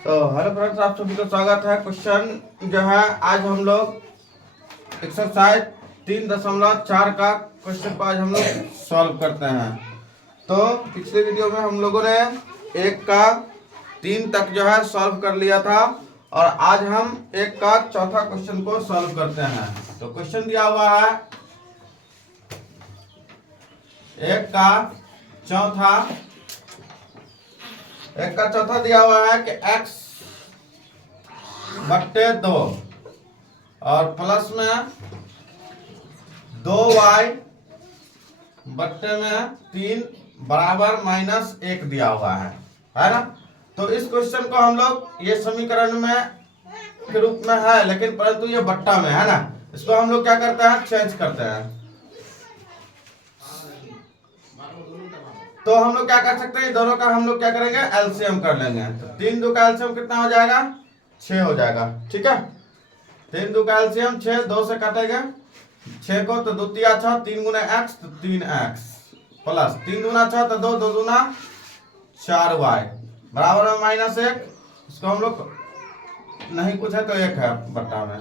तो hello friends, आप सभी का स्वागत है। क्वेश्चन जो है आज हम लोग एक्सरसाइज 3.4 का क्वेश्चन को आज हम लोग सॉल्व करते हैं। तो पिछले वीडियो में हम लोगों ने 1 का 3 तक जो है सॉल्व कर लिया था और आज हम 1 का चौथा क्वेश्चन को सॉल्व करते हैं। तो क्वेश्चन दिया हुआ है 1 का चौथा दिया हुआ है कि x बट्टे 2 और प्लस में 2y बट्टे में 3 बराबर -1 दिया हुआ है ना। तो इस क्वेश्चन को हम लोग ये समीकरण में के रूप में है, लेकिन परंतु ये बट्टा में है ना। इसको हम लोग क्या करते हैं, चेंज करते हैं। तो हम लोग क्या कर सकते हैं, दोनों का हम लोग क्या करेंगे, एलसीएम कर लेंगे। तो 3 2 का एलसीएम कितना हो जाएगा, 6 हो जाएगा। ठीक है, 3 2 का एलसीएम 6, 2 से काटेंगे 6 को, तो 2 तिया 6, 3 गुना x तो 3x प्लस 3 दूना 6 तो 2, 2 दूना 4y बराबर में -1। इसको हम लोग नहीं कुछ है तो 1 है बट्टा में,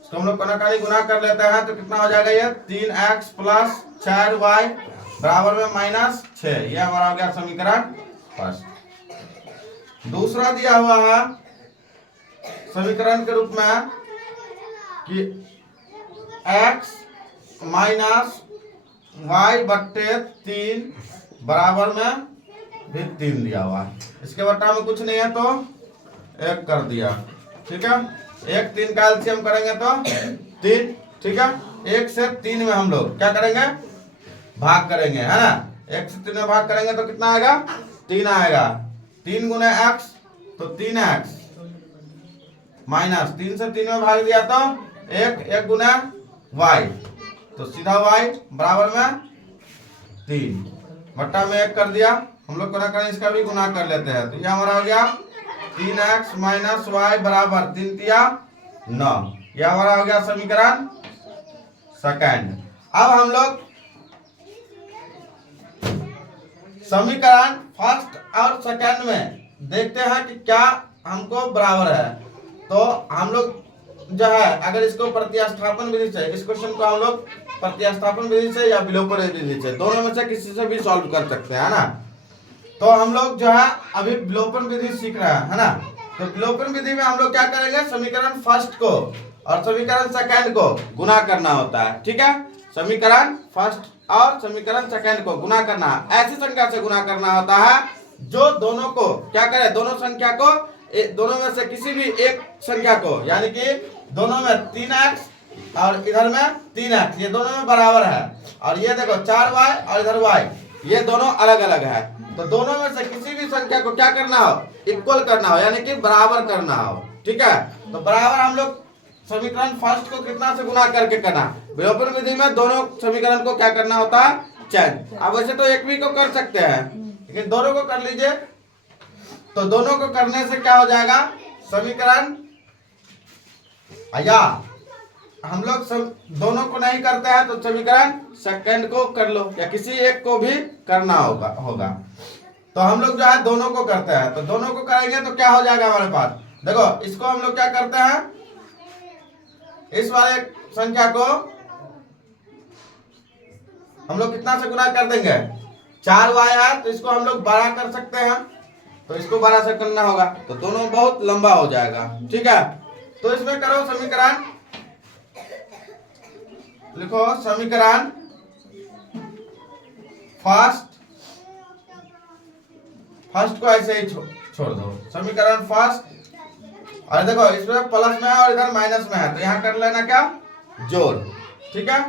इसको हम लोग कनाकारी गुना कर लेते हैं। तो कितना हो जाएगा, ये 3x प्लस 4y बराबर में -6। ये हमारा हो गया समीकरण फर्स्ट। दूसरा दिया हुआ है समीकरण के रूप में कि x माइनस y बट्टे 3 बराबर में भी 3 दिया हुआ है। इसके बट्टा में कुछ नहीं है तो 1 कर दिया। ठीक है, 1 3 का एलसीएम करेंगे तो 3। ठीक है, 1 से 3 में हम लोग क्या करेंगे, भाग करेंगे, है ना। 1 से 3 में भाग करेंगे तो कितना आएगा, 3 आएगा। 3 गुना x तो 3x माइनस 3 से 3 में भाग दिया तो 1 गुना y तो सीधा y बराबर में 3 बट्टा में 1 कर दिया। हम लोग गुना करें, इसका भी गुना कर लेते हैं। तो ये हमारा हो गया 3x माइनस y बराबर 3 तिया 9। यह हमारा हो गया समीकरण सेकंड। अब हम लोग समीकरण फर्स्ट और सेकंड में देखते हैं कि क्या हमको बराबर है। तो हम लोग जो है, अगर इसको प्रतिस्थापन विधि से, इस क्वेश्चन को हम लोग प्रतिस्थापन विधि से या विलोपन विधि से, दोनों में से किसी से भी सॉल्व कर सकते हैं, है ना। तो हम लोग जो है अभी विलोपन विधि सीख रहे हैं, है ना। तो विलोपन विधि में हम लोग क्या करेंगे, समीकरण फर्स्ट को और समीकरण सेकंड को गुना करना होता है। ठीक है, समीकरण फर्स्ट और समीकरण सेकंड को गुना करना, ऐसी संख्या से गुना करना होता है जो दोनों को क्या करे, दोनों संख्या को, दोनों में से किसी भी एक संख्या को, यानी कि दोनों में 3x और इधर में 3x, ये दोनों में बराबर है। और ये देखो 4y और इधर y, ये दोनों अलग अलग है। तो दोनों में से किसी भी संख्या को क्या करना हो, इक्वल करना हो, यानी कि बराबर करना हो। ठीक है, तो बराबर हम लोग समीकरण फर्स्ट को कितना से गुना करके करना, विलोपन विधि में दोनों समीकरण को क्या करना होता है, चेंज। अब वैसे तो एक भी को कर सकते हैं, लेकिन दोनों को कर लीजिए। तो दोनों को करने से क्या हो जाएगा, समीकरण, या हम लोग सब दोनों को नहीं करते हैं तो समीकरण सेकंड को कर लो, या किसी एक को भी करना होगा। तो हम लोग जो है दोनों को करते हैं। तो दोनों को करेंगे तो क्या हो जाएगा हमारे पास, देखो इसको हम लोग क्या करते हैं, इस वाले संख्या को हम लोग कितना से गुना कर देंगे, 4y है तो इसको हम लोग 12 कर सकते हैं, तो इसको 12 से करना होगा, तो दोनों बहुत लंबा हो जाएगा। ठीक है, तो इसमें करो समीकरण, लिखो समीकरण फर्स्ट को ऐसे ही छोड़ दो, समीकरण फर्स्ट। और देखो इसमें प्लस में है और इधर माइनस में है, तो यहां कर लेना क्या, जोड़। ठीक है,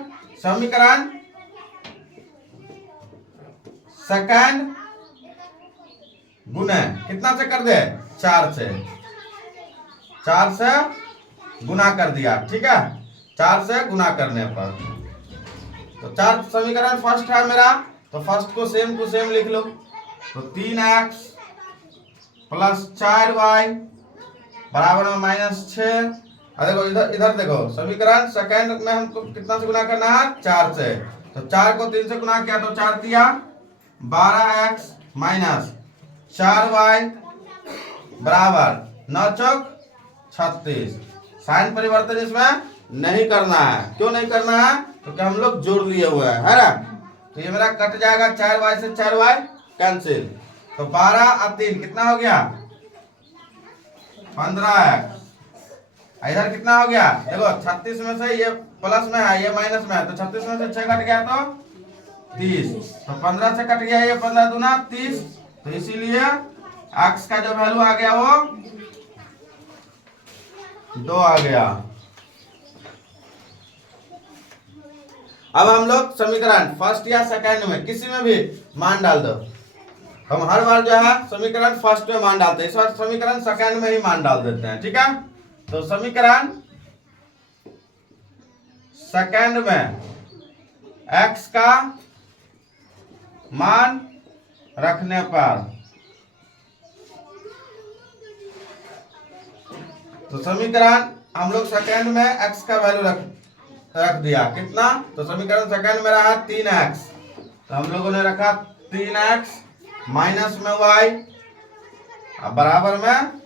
समीकरण सेकंड गुने कितना से कर दे, 4 से गुना कर दिया। ठीक है, 4 से गुना करने पर तो 4 समीकरण फर्स्ट है मेरा, तो फर्स्ट को सेम टू सेम लिख लो। तो 3x प्लस 4y बराबर में -6। और देखो इधर देखो समीकरण सेकंड में हमको कितना से गुना करना है, 4 से। तो 4 को 3 से गुना किया तो 4 तिया 12x माइनस 4y बराबर 9 चौक 36। साइन परिवर्तन इसमें नहीं करना है। क्यों नहीं करना है? क्योंकि हम लोग जोड़ लिए हुए हैं, है ना। तो ये मेरा कट जाएगा, 4y से 4y कैंसिल। तो 12 और 3 कितना हो गया? 15x। इधर कितना हो गया? देखो 36 में से ये प्लस में है, ये माइनस में है, तो 36 में से 6 कट गया तो 30। तो 15 से कट गया, ये 15 दूना 30। तो इसीलिए x का जो वैल्यू आ गया वो 2 आ गया। अब हम लोग समीकरण फर्स्ट या सेकंड में किसी में भी मान डाल दो। हम हर बार जो है समीकरण फर्स्ट में मान डालते हैं, इस बार समीकरण सेकंड में ही मान डाल देते हैं, ठीक है। तो समीकरण सेकंड में x का मान रखने पर, तो समीकरण हम लोग सेकंड में x का वैल्यू रख दिया। कितना? तो समीकरण सेकंड में रहा 3x, तो हम लोगों ने रखा 3x माइनस में y बराबर में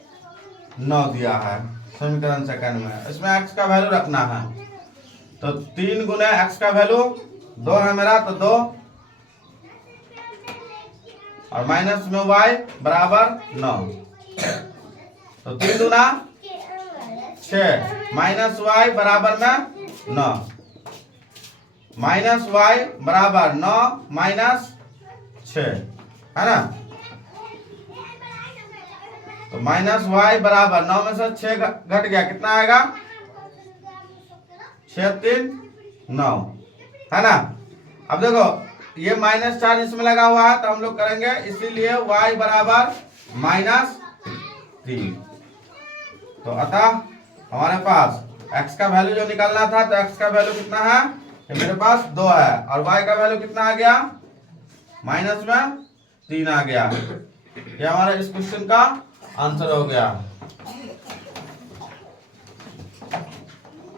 9 दिया है समीकरण सेकंड में। इसमें x का वैल्यू रखना है, तो 3 गुना x का वैल्यू 2 है मेरा, तो 2 और माइनस में y बराबर 9। तो 3 गुना 6 माइनस y बराबर में 9, माइनस y बराबर 9 माइनस 6, है ना। तो माइनस y बराबर 9 में से 6 घट गया, कितना आएगा? 6 3 9, है ना। अब देखो ये -4 इसमें लगा हुआ है, तो हम लोग करेंगे, इसीलिए y बराबर -3। तो अतः हमारे पास x का वैल्यू जो निकालना था, तो x का वैल्यू कितना है? ये मेरे पास 2 है, और y का वैल्यू कितना आ गया? -3 आ गया। ये हमारा इस क्वेश्चन का आंसर हो गया।